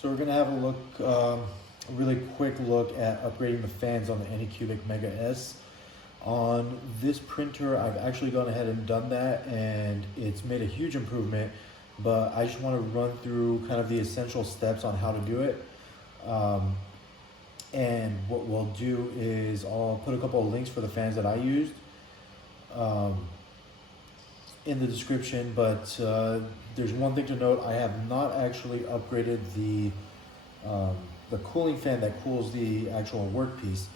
So we're gonna have a look, a really quick look at upgrading the fans on the Anycubic Mega S. On this printer, I've actually gone ahead and done that, and it's made a huge improvement, but I just want to run through kind of the essential steps on how to do it. And what we'll do is I'll put a couple of links for the fans that I used in the description, but there's one thing to note. I have not actually upgraded the cooling fan that cools the actual workpiece.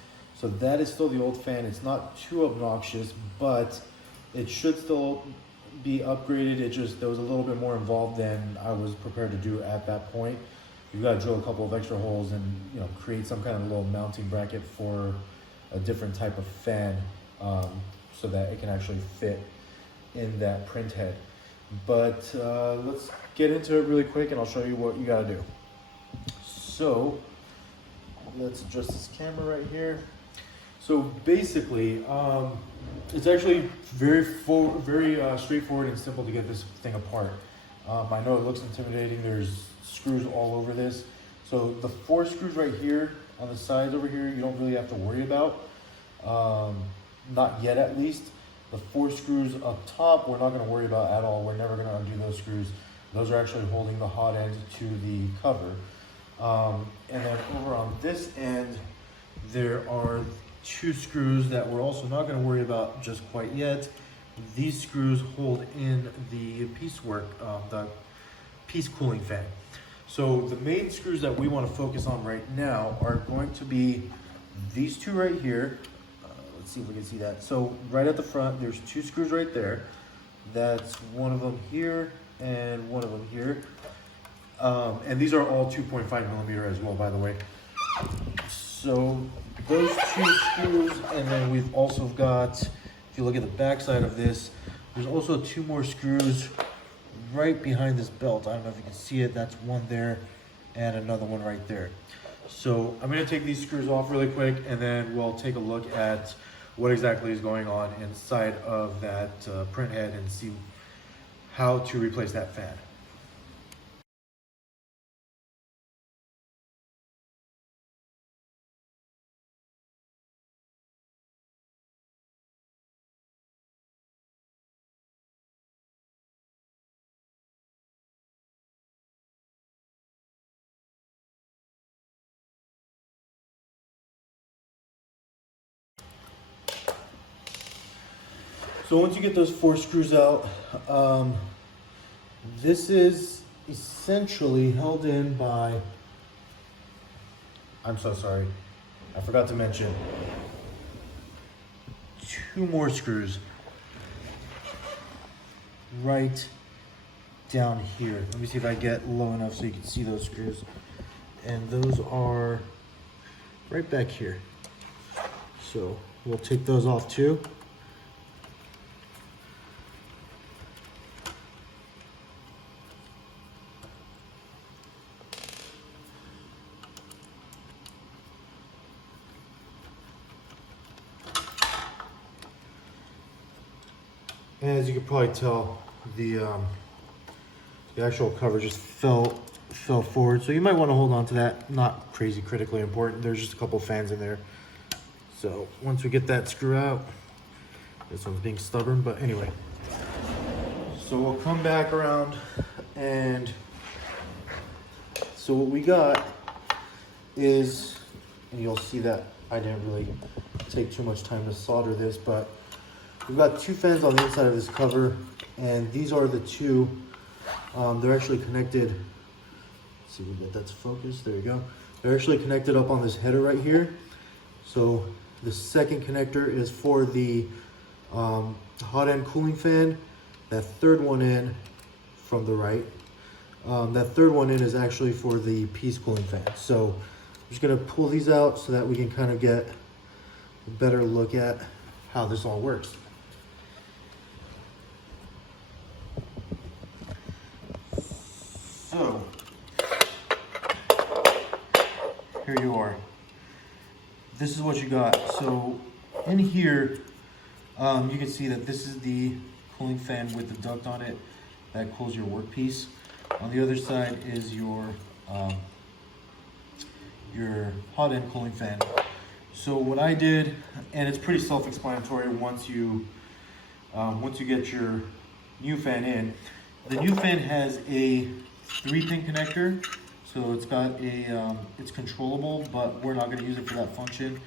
So that is still the old fan. It's not too obnoxious, but it should still be upgraded. There was a little bit more involved than I was prepared to do at that point. You've got to drill a couple of extra holes and create some kind of little mounting bracket for a different type of fan so that it can actually fit in that print head. But let's get into it really quick and I'll show you what you got to do. So let's adjust this camera right here. So basically, it's actually very straightforward and simple to get this thing apart. I know it looks intimidating. There's screws all over this. So the 4 screws right here on the sides over here, you don't really have to worry about. Not yet, at least. The 4 screws up top, we're not going to worry about at all. We're never going to undo those screws. Those are actually holding the hot end to the cover. And then over on this end, there are 2 screws that we're also not going to worry about just quite yet. These screws hold in the piecework, the piece cooling fan. So the main screws that we want to focus on right now are going to be these 2 right here. Let's see if we can see that. So right at the front, there's 2 screws right there. That's one of them here and one of them here. And these are all 2.5 millimeter as well, by the way. So those 2 screws, and then we've also got, if you look at the back side of this, there's also 2 more screws right behind this belt. I don't know if you can see it. That's one there and another one right there. So I'm going to take these screws off really quick, and then we'll take a look at what exactly is going on inside of that print head and see how to replace that fan. So once you get those 4 screws out, this is essentially held in by, I'm so sorry, I forgot to mention, 2 more screws right down here. Let me see if I get low enough so you can see those screws. And those are right back here. So we'll take those off too. And as you can probably tell, the actual cover just fell forward. So you might want to hold on to that. Not crazy critically important. There's just a couple fans in there. So once we get that screw out, this one's being stubborn, but anyway. So we'll come back around, and so what we got is, and you'll see that I didn't really take too much time to solder this, but we've got 2 fans on the inside of this cover, and these are the 2. They're actually connected. Let's see if we get that to focus. There you go. They're actually connected up on this header right here. So the second connector is for the hot end cooling fan. That third one in from the right. That third one in is actually for the piece cooling fan. So I'm just gonna pull these out so that we can kind of get a better look at how this all works. So here you are. This is what you got. So in here, you can see that this is the cooling fan with the duct on it that cools your workpiece. On the other side is your your hot end cooling fan. So what I did, and it's pretty self-explanatory once you get your new fan in. The new fan has a 3-pin connector, so it's got a it's controllable, but we're not going to use it for that function.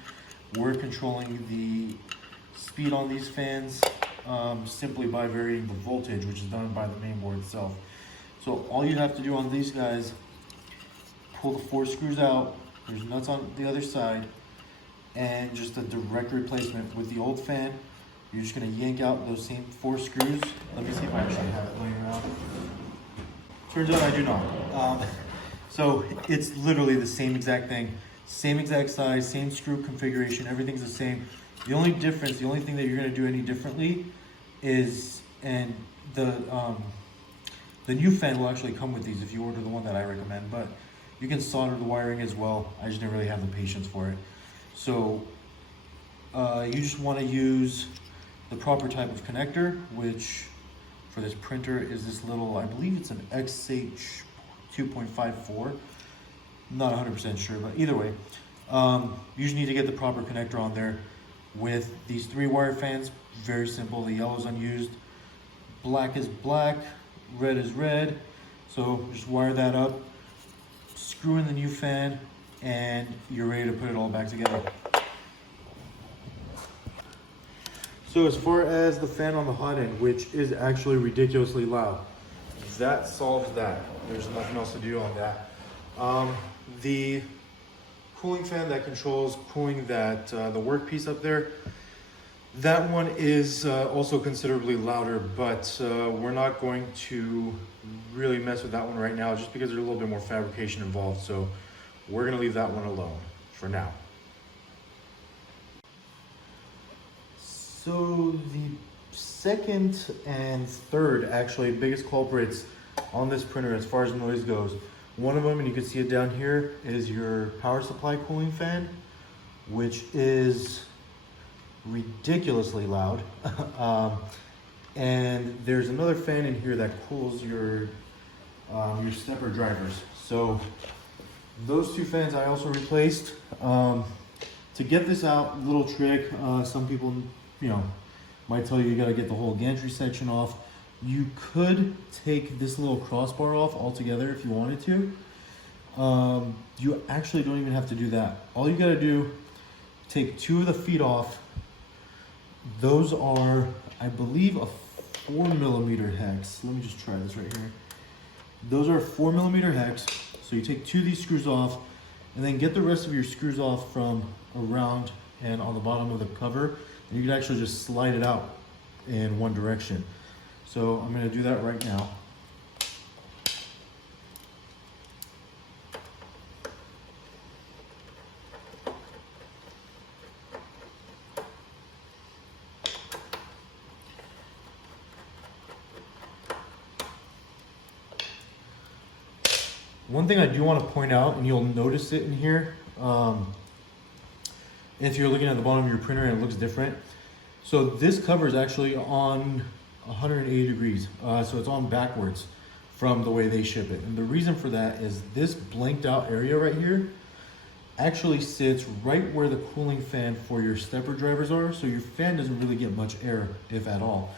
We're controlling the speed on these fans simply by varying the voltage, which is done by the mainboard itself. So all you have to do on these guys, pull the 4 screws out. There's nuts on the other side, and just a direct replacement. With the old fan, you're just going to yank out those same 4 screws. Let me see if I actually have it laying around. Turns out I do not. So it's literally the same exact thing, same exact size, same screw configuration, everything's the same. The only difference, the only thing that you're going to do any differently is, and the new fan will actually come with these if you order the one that I recommend, but you can solder the wiring as well. I just didn't really have the patience for it. So you just want to use the proper type of connector, which for this printer is this little, I believe it's an XH 2.54. Not 100% sure, but either way, you just need to get the proper connector on there. With these 3 wire fans, very simple. The yellow is unused, black is black, red is red. So just wire that up, screw in the new fan, and you're ready to put it all back together. So as far as the fan on the hot end, which is actually ridiculously loud, that solves that. There's nothing else to do on that. The cooling fan that controls cooling that the workpiece up there, that one is also considerably louder, but we're not going to really mess with that one right now just because there's a little bit more fabrication involved. So we're going to leave that one alone for now. So the second and third actually biggest culprits on this printer as far as noise goes, one of them, and you can see it down here, is your power supply cooling fan, which is ridiculously loud. And there's another fan in here that cools your stepper drivers. So those 2 fans I also replaced. To get this out, little trick, some people, might tell you got to get the whole gantry section off. You could take this little crossbar off altogether if you wanted to. You actually don't even have to do that. All you got to do, take 2 of the feet off. Those are, I believe, a 4mm hex. Let me just try this right here. Those are 4mm hex. So you take 2 of these screws off, and then get the rest of your screws off from around and on the bottom of the cover. And you can actually just slide it out in one direction. So I'm going to do that right now. One thing I do want to point out, and you'll notice it in here, if you're looking at the bottom of your printer and it looks different. So this cover is actually on 180 degrees. So it's on backwards from the way they ship it. And the reason for that is this blanked out area right here actually sits right where the cooling fan for your stepper drivers are. So your fan doesn't really get much air, if at all.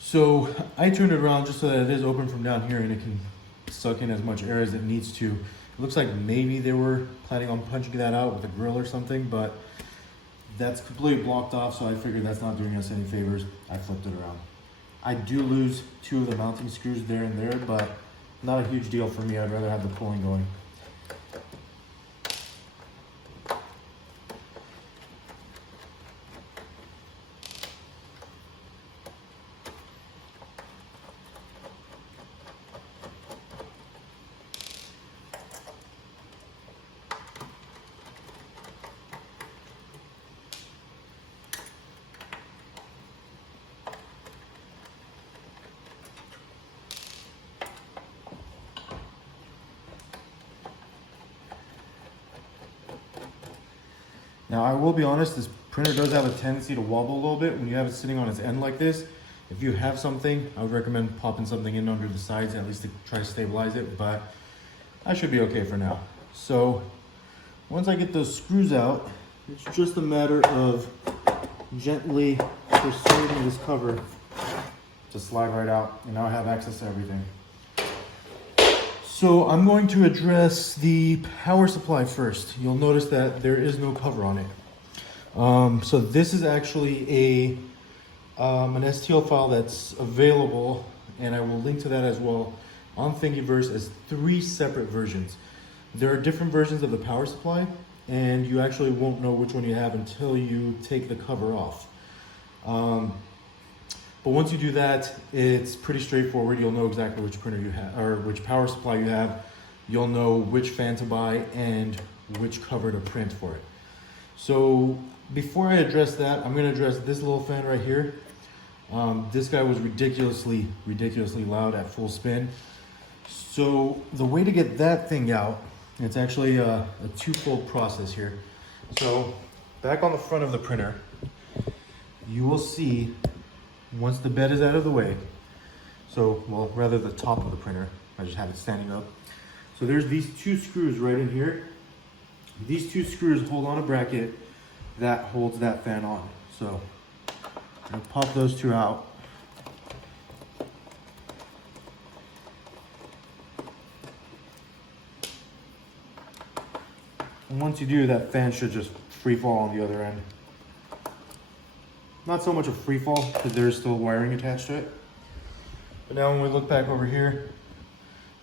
So I turned it around just so that it is open from down here and it can suck in as much air as it needs to. It looks like maybe they were planning on punching that out with a grill or something, but that's completely blocked off, so I figured that's not doing us any favors. I flipped it around. I do lose 2 of the mounting screws there and there, but not a huge deal for me. I'd rather have the cooling going. Now I will be honest, this printer does have a tendency to wobble a little bit when you have it sitting on its end like this. If you have something, I would recommend popping something in under the sides at least to try to stabilize it, but I should be okay for now. So Once I get those screws out, it's just a matter of gently persuading this cover to slide right out, and now I have access to everything. So I'm going to address the power supply first. You'll notice that there is no cover on it. So this is actually an STL file that's available, and I will link to that as well on Thingiverse as 3 separate versions. There are different versions of the power supply, and you actually won't know which one you have until you take the cover off. But once you do that, it's pretty straightforward. You'll know exactly which printer you have, or which power supply you have. You'll know which fan to buy and which cover to print for it. So before I address that, I'm gonna address this little fan right here. This guy was ridiculously loud at full spin. So the way to get that thing out, it's actually a twofold process here. So back on the front of the printer, you will see, once the bed is out of the way, so, well, rather the top of the printer, I just have it standing up. So there's these 2 screws right in here. These 2 screws hold on a bracket that holds that fan on. So I'll pop those 2 out. And once you do, that fan should just free fall on the other end. Not so much a free fall because there's still wiring attached to it. But now when we look back over here,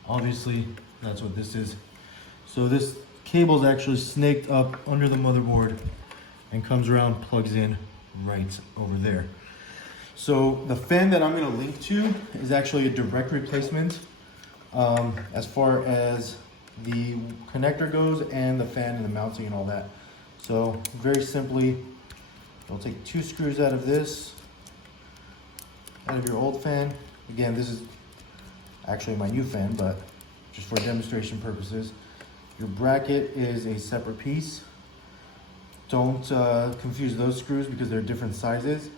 obviously that's what this is. So this cable is actually snaked up under the motherboard and comes around, plugs in right over there. So the fan that I'm going to link to is actually a direct replacement as far as the connector goes, and the fan and the mounting and all that. So very simply, I'll take 2 screws out of this, out of your old fan. Again, this is actually my new fan, but just for demonstration purposes. Your bracket is a separate piece. Don't confuse those screws because they're different sizes.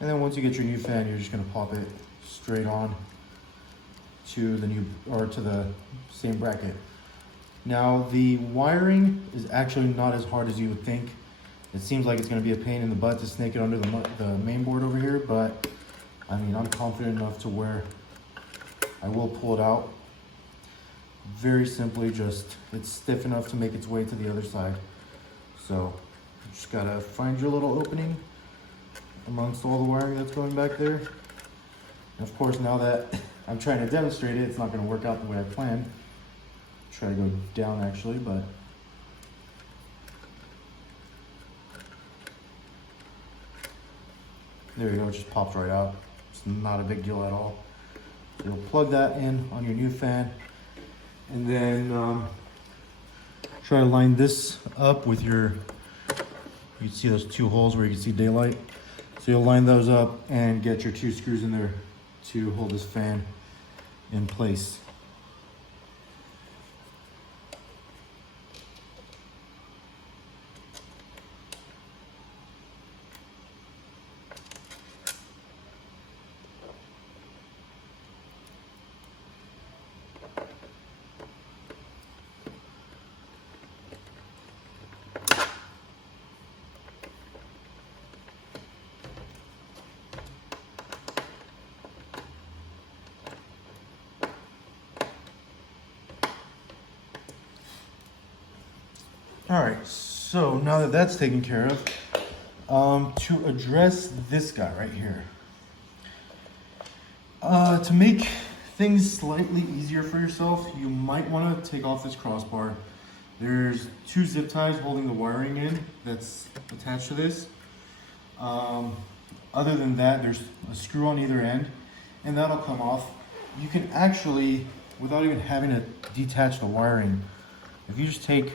And then once you get your new fan, you're just gonna pop it straight on to the new, or to the same bracket. Now the wiring is actually not as hard as you would think. It seems like it's going to be a pain in the butt to snake it under the main board over here, but I mean, I'm confident enough to where I will pull it out. Very simply, just, it's stiff enough to make its way to the other side. So you just gotta find your little opening amongst all the wiring that's going back there. And of course, now that I'm trying to demonstrate it, it's not going to work out the way I planned. Try to go down actually, but there you go, it just pops right out. It's not a big deal at all. So you'll plug that in on your new fan, and then try to line this up with your, you can see those 2 holes where you can see daylight. So you'll line those up and get your 2 screws in there to hold this fan in place. All right, so now that that's taken care of, to address this guy right here, to make things slightly easier for yourself, you might want to take off this crossbar. There's 2 zip ties holding the wiring in that's attached to this. Other than that, there's a screw on either end, and that'll come off. You can actually, without even having to detach the wiring, if you just take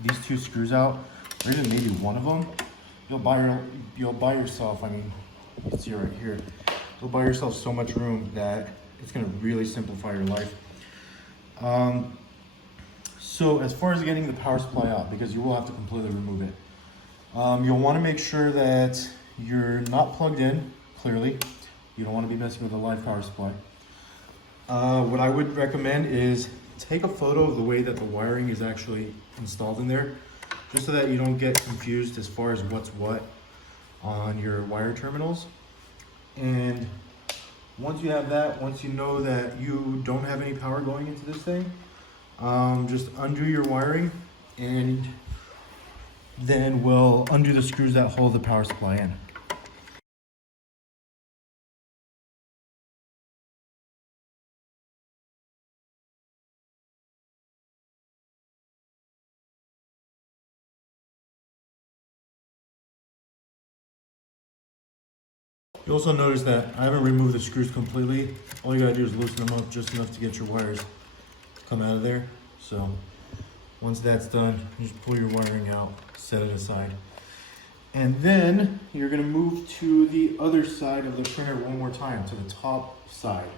these 2 screws out, or even maybe one of them, you'll buy yourself, I mean, you can see it right here, you'll buy yourself so much room that it's going to really simplify your life. So as far as getting the power supply out, because you will have to completely remove it, you'll want to make sure that you're not plugged in, clearly. You don't want to be messing with a live power supply. What I would recommend is take a photo of the way that the wiring is actually installed in there, just so that you don't get confused as far as what's what on your wire terminals. And once you have that, once you know that you don't have any power going into this thing, just undo your wiring, and then we'll undo the screws that hold the power supply in. You also notice that I haven't removed the screws completely. All you gotta do is loosen them up just enough to get your wires to come out of there. So once that's done, you just pull your wiring out, set it aside. And then you're gonna move to the other side of the printer one more time, to the top side.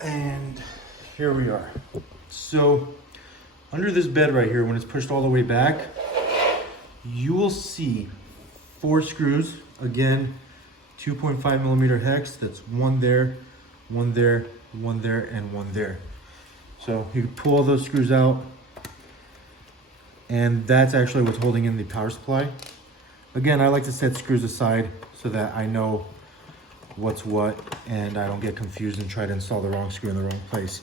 And here we are. So under this bed right here, when it's pushed all the way back, you will see 4 screws. Again, 2.5 millimeter hex. That's one there, one there, one there, and one there. So you can pull all those screws out, and that's actually what's holding in the power supply. Again, I like to set screws aside so that I know what's what and I don't get confused and try to install the wrong screw in the wrong place.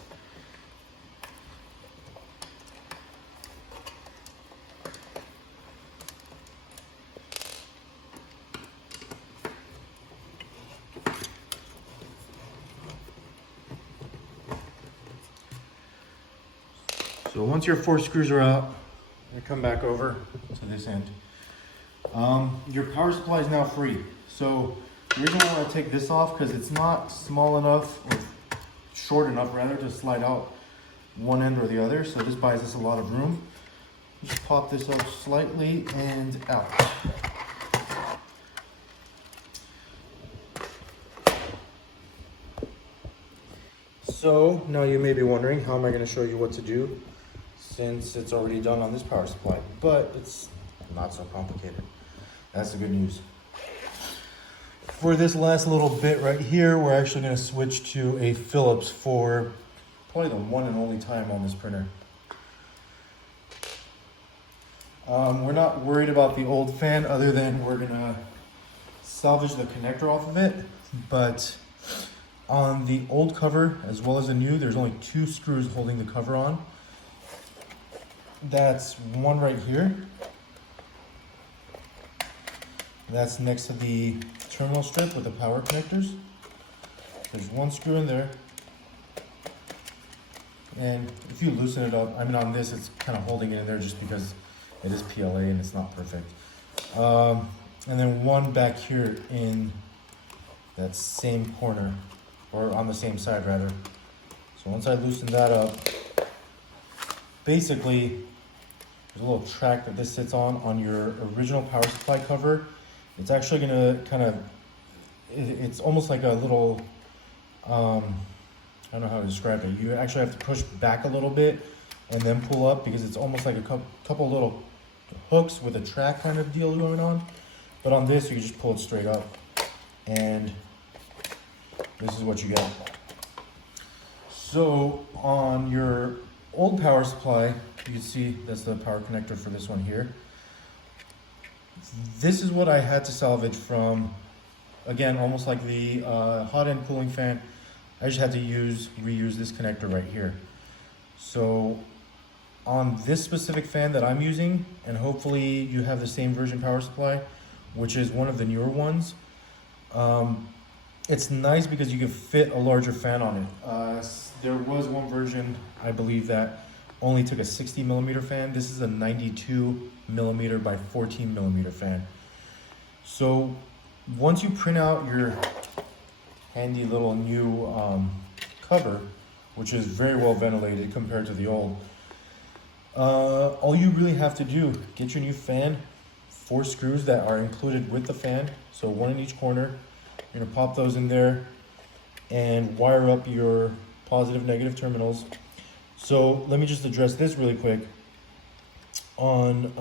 So once your 4 screws are out, I come back over to this end. Your power supply is now free. So the reason why I want to take this off, because it's not small enough, or short enough rather, to slide out one end or the other. So this buys us a lot of room. Just pop this up slightly and out. So now you may be wondering, how am I going to show you what to do, since it's already done on this power supply? But it's not so complicated. That's the good news. For this last little bit right here, we're actually going to switch to a Phillips for probably the one and only time on this printer. We're not worried about the old fan, other than we're going to salvage the connector off of it. But on the old cover as well as the new, there's only 2 screws holding the cover on. That's one right here. That's next to the terminal strip with the power connectors. There's 1 screw in there. And if you loosen it up, I mean on this it's kind of holding it in there just because it is PLA and it's not perfect. And then 1 back here in that same corner, or on the same side rather. So once I loosen that up, basically there's a little track that this sits on your original power supply cover. It's actually gonna kind of, it's almost like a little, I don't know how to describe it. You actually have to push back a little bit and then pull up, because it's almost like a couple little hooks with a track kind of deal going on. But on this, you can just pull it straight up, and this is what you get. So on your old power supply, you can see that's the power connector for this one here. This is what I had to salvage from, again, almost like the hot end cooling fan. I just had to reuse this connector right here. So on this specific fan that I'm using, and hopefully you have the same version power supply, which is one of the newer ones, it's nice because you can fit a larger fan on it. There was one version, I believe, that only took a 60 millimeter fan. This is a 92 millimeter by 14 millimeter fan. So once you print out your handy little new cover, which is very well ventilated compared to the old, all you really have to do, get your new fan, 4 screws that are included with the fan, so 1 in each corner. You're gonna pop those in there and wire up your positive, negative terminals. So let me just address this really quick. On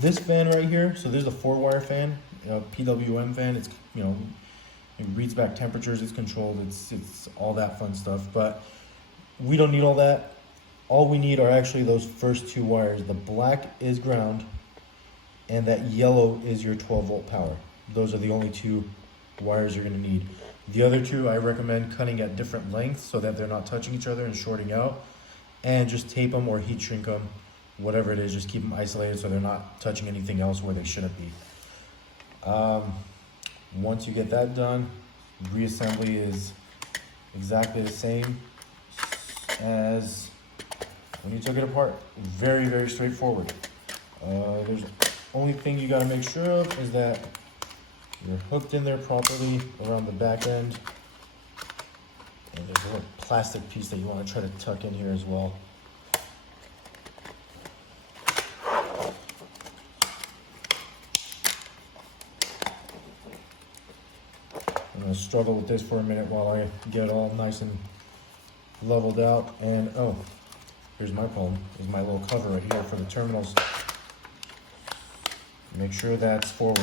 this fan right here, so there's a 4-wire fan, PWM fan. It's, it reads back temperatures, it's controlled, it's all that fun stuff. But we don't need all that. All we need are actually those first two wires. The black is ground, and that yellow is your 12-volt power. Those are the only two wires you're going to need. The other two I recommend cutting at different lengths so that they're not touching each other and shorting out, and just tape them or heat shrink them, whatever it is. Just keep them isolated so they're not touching anything else where they shouldn't be. Once you get that done, reassembly is exactly the same as when you took it apart. Very, very straightforward. There's only thing you got to make sure of is that you're hooked in there properly around the back end. And there's a little plastic piece that you want to try to tuck in here as well. I'm going to struggle with this for a minute while I get it all nice and leveled out. And oh, here's my problem, is my little cover right here for the terminals. Make sure that's forward.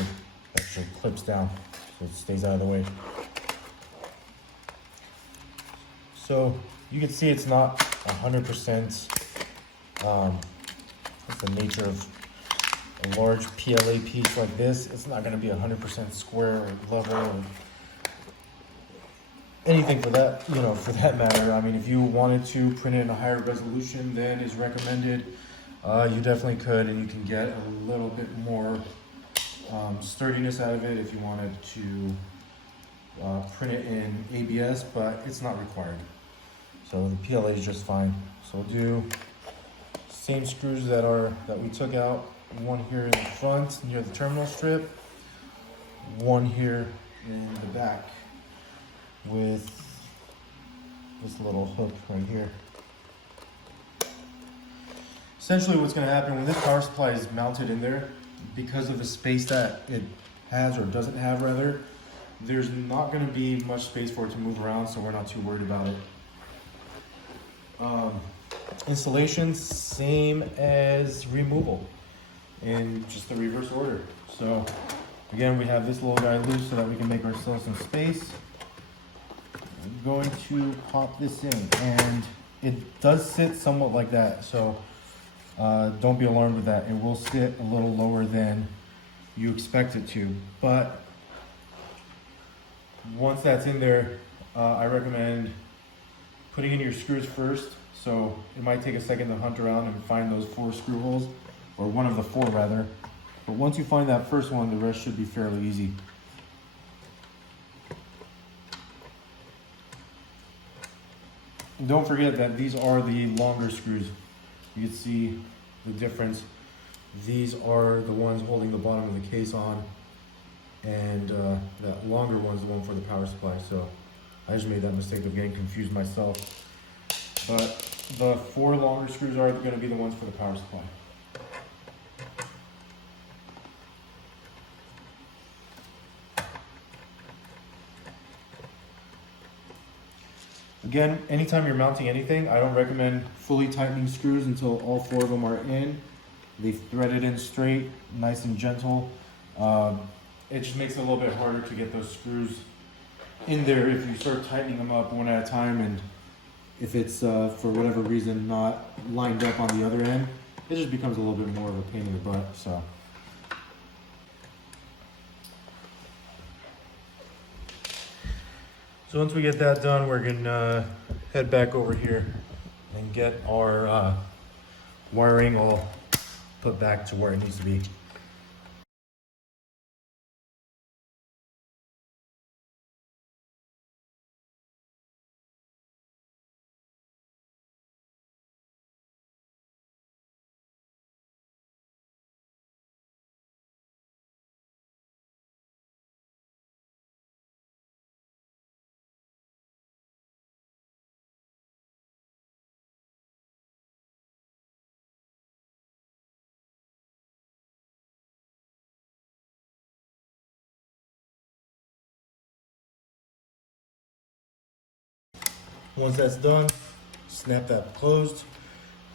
Actually clips down so it stays out of the way. So you can see it's not 100%. That's the nature of a large PLA piece like this. It's not going to be 100% square or level or anything for that, for that matter. I mean, if you wanted to print it in a higher resolution than is recommended, you definitely could, and you can get a little bit more sturdiness out of it if you wanted to print it in ABS, but it's not required. So the PLA is just fine. So we'll do same screws that we took out. One here in the front near the terminal strip, one here in the back with this little hook right here. Essentially what's going to happen when this power supply is mounted in there, because of the space that it has or doesn't have rather, there's not going to be much space for it to move around, so we're not too worried about it. Installation, same as removal in just the reverse order. So again, we have this little guy loose so that we can make ourselves some space. I'm going to pop this in, and it does sit somewhat like that, so don't be alarmed with that. It will sit a little lower than you expect it to, but once that's in there, I recommend putting in your screws first. So it might take a second to hunt around and find those 4 screw holes, or one of the 4 rather. But once you find that first one, the rest should be fairly easy. And don't forget that these are the longer screws. You can see the difference. These are the ones holding the bottom of the case on, and that longer one is the one for the power supply. So I just made that mistake of getting confused myself. But the 4 longer screws are going to be the ones for the power supply. Again, anytime you're mounting anything, I don't recommend fully tightening screws until all 4 of them are in. They threaded in straight, nice and gentle. It just makes it a little bit harder to get those screws in there if you start tightening them up one at a time, and if it's for whatever reason not lined up on the other end, it just becomes a little bit more of a pain in the butt. So once we get that done, we're gonna head back over here and get our wiring all put back to where it needs to be. Once that's done, snap that closed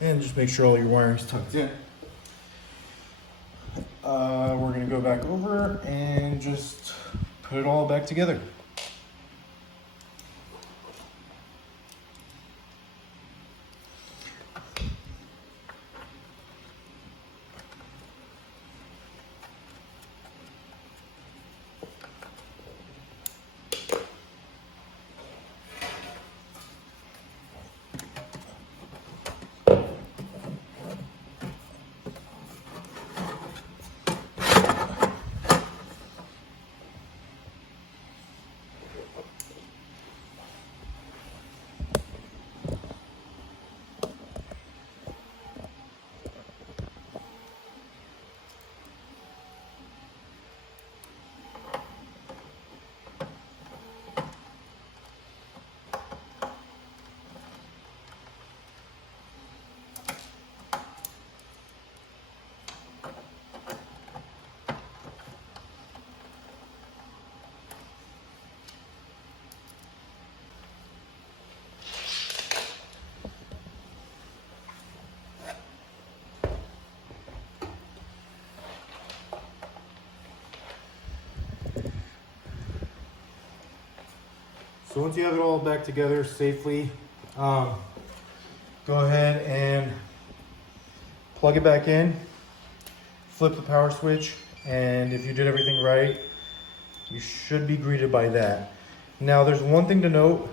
and just make sure all your wiring is tucked in. We're gonna go back over and just put it all back together. So once you have it all back together safely, go ahead and plug it back in, flip the power switch, and if you did everything right, you should be greeted by that. Now there's one thing to note.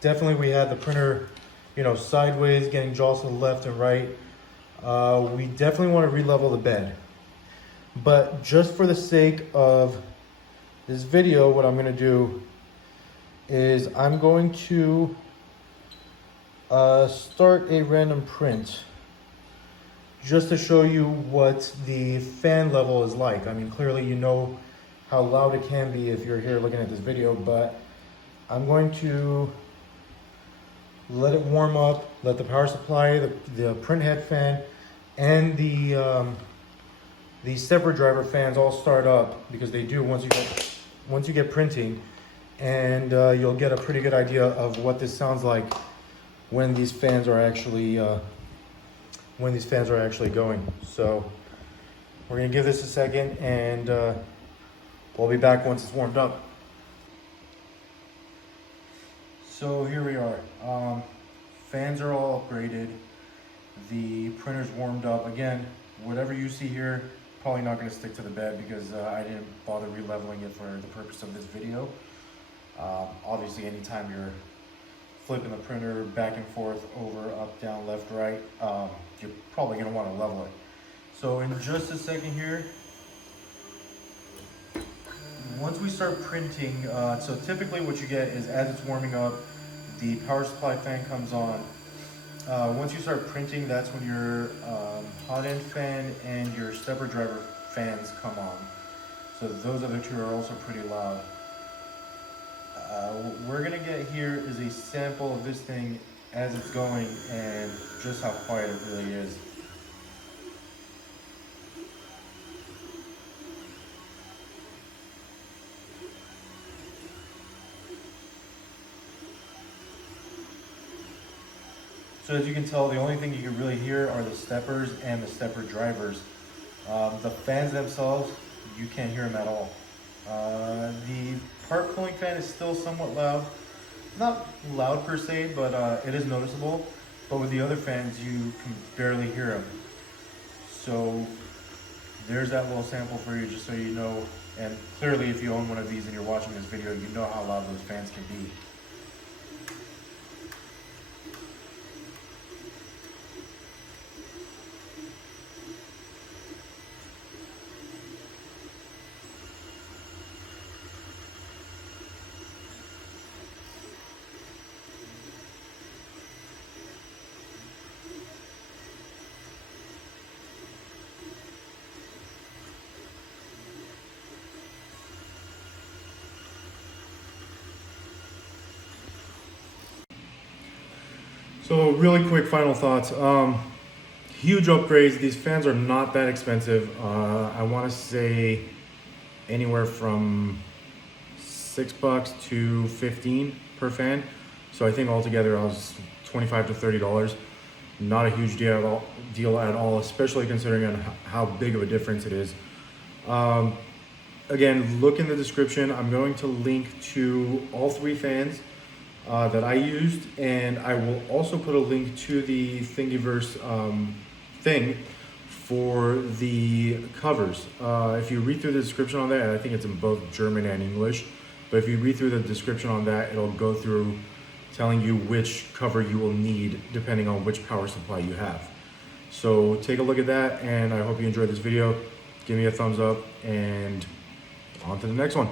Definitely we had the printer, you know, sideways, getting jostled left and right. We definitely want to re-level the bed. But just for the sake of this video, what I'm going to do is I'm going to start a random print just to show you what the fan level is like. I mean, clearly you know how loud it can be if you're here looking at this video, but I'm going to let it warm up, let the power supply, the print head fan, and the stepper driver fans all start up, because they do once you get printing, and you'll get a pretty good idea of what this sounds like when these fans are actually going. So we're gonna give this a second, and we'll be back once it's warmed up. So here we are. Fans are all upgraded. The printer's warmed up. Again, whatever you see here, probably not going to stick to the bed, because I didn't bother re-leveling it for the purpose of this video. Obviously, anytime you're flipping the printer back and forth, over, up, down, left, right, you're probably going to want to level it. So in just a second here, once we start printing, so typically what you get is, as it's warming up, the power supply fan comes on. Once you start printing, that's when your hot end fan and your stepper driver fans come on. So those other two are also pretty loud. What we're gonna get here is a sample of this thing as it's going, and just how quiet it really is. So as you can tell, the only thing you can really hear are the steppers and the stepper drivers. The fans themselves, you can't hear them at all. The part cooling fan is still somewhat loud. Not loud per se, but it is noticeable. But with the other fans, you can barely hear them. So there's that little sample for you, just so you know. And clearly, if you own one of these and you're watching this video, you know how loud those fans can be. So really quick final thoughts. Huge upgrades. These fans are not that expensive. I want to say anywhere from $6 to $15 per fan. So I think altogether I was $25 to $30. Not a huge deal at all, especially considering how big of a difference it is. Again, look in the description. I'm going to link to all three fans that I used, and I will also put a link to the Thingiverse thing for the covers. If you read through the description on that, and I think it's in both German and English, but if you read through the description on that, it'll go through telling you which cover you will need depending on which power supply you have. So take a look at that, and I hope you enjoyed this video. Give me a thumbs up, and on to the next one.